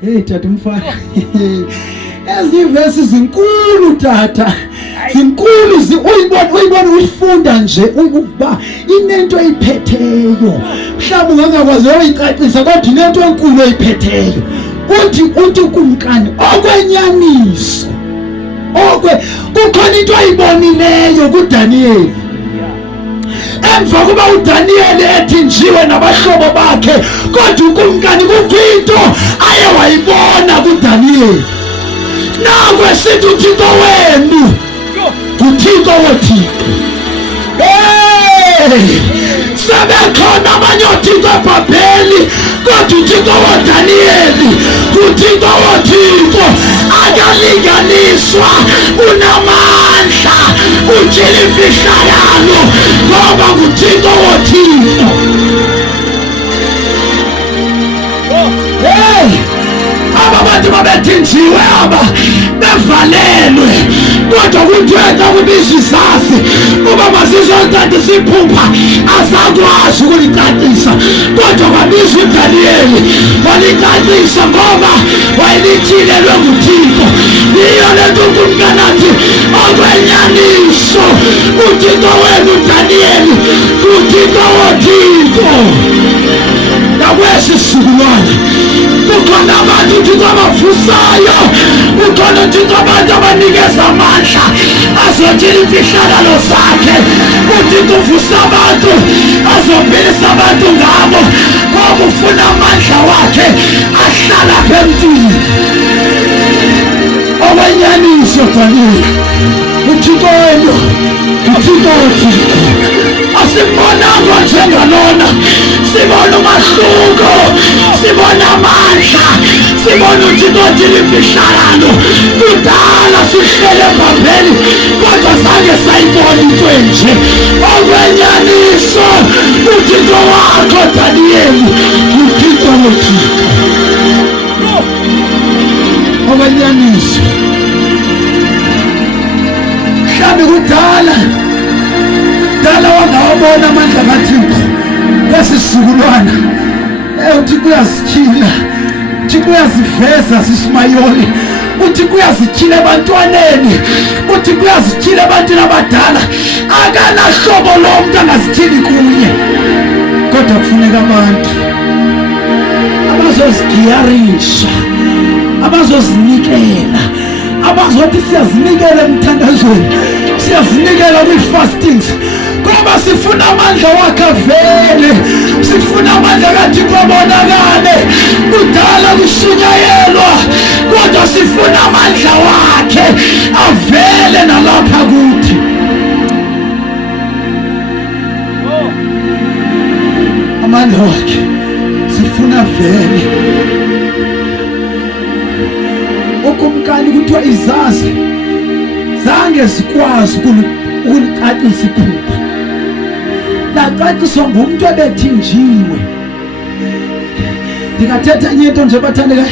Hey tata umfana. Ezivesi zinkulu tata. Zinkulu uyibona uyifunda nje ukuba inento eyiphetheyo. Mhlawumbe ungangakwazi uyicacisa kodwa inento enkulu eyiphetheyo. Uthi kumkani okwenyaniso. Kukhona into ayibonileyo kuDaniel. Emva kuba uDaniel ethinjiwe nabahlobo bakhe kodwa ukumkani kukho into aye wayibona kuDaniel. Naku esithi uThixo wenu uThixo woThixo. Sebekhona abanye oThixo eBhabheli kodwa uThixo woDaniel uThixo woThixo akalinganiswa, unamandla, ujila imfihlakalo ngoba nguThixo woThixo. Aba bantu babethinjiwe aba bevalelwe kodwa kuthiwa kubiza izasi uba masizothatha isiphupha azakwazi ukulicacisa kodwa kwabiza uDaniel walicacisa ngoba wayelithilelwe nguThixo. Yiyo lento ukumkanathi okwenyaniso uThixo wenu uDaniel uThixo woThixo. Nakwesi sizukulwane kukhona abantu uThixo abavusayo, kukhona uThixo abantu abanikeza amandla azotshila imfihlakalo zakhe. uThixo uvusa abantu azophilisa abantu ngabo ngoba ufuna amandla wakhe ahlala apha emntwini. Okwenyaniso Daniel uThixo wenu uThixo woThixo. Asimbonanga njengalona, sibona umahluko, sibona amandla, sibona uThixo ojila imfihlakalo. Kudala sihlele eBhabheli kodwa zange sayibona into enje. Okwenyaniso uThixo wakho Daniel uThixo woThixo. Okwenyaniso mhlawumbe kudala wangawabona amandla kaThixo kwesisizukulwana. uThixo uyasityhila, uThixo uyaziveza sisimayoli, uThixo uyazityhila ebantwaneni, uThixo uyazityhila ebantwini abadala. Akanahlobo lomntu angazithyili kunye kodwa kufuneka abantu abazozigiyarisha, abazozinikela, abazothi siyazinikela emthandazweni, siyazinikela kwi-fastings ngoba sifuna amandla wakhe avele, sifuna amandla kaThixo abonakale. Kudala kushunyayelwa kodwa sifuna amandla wakhe avele nalapha kuthi. Amandla wakhe sifuna avele. Ukumkani kuthiwa izazi zange zikwazi ukulicacisa iphupha, lacaciswa ngumntu ebethinjiwe. Ndingathetha enye into nje bathandekayo.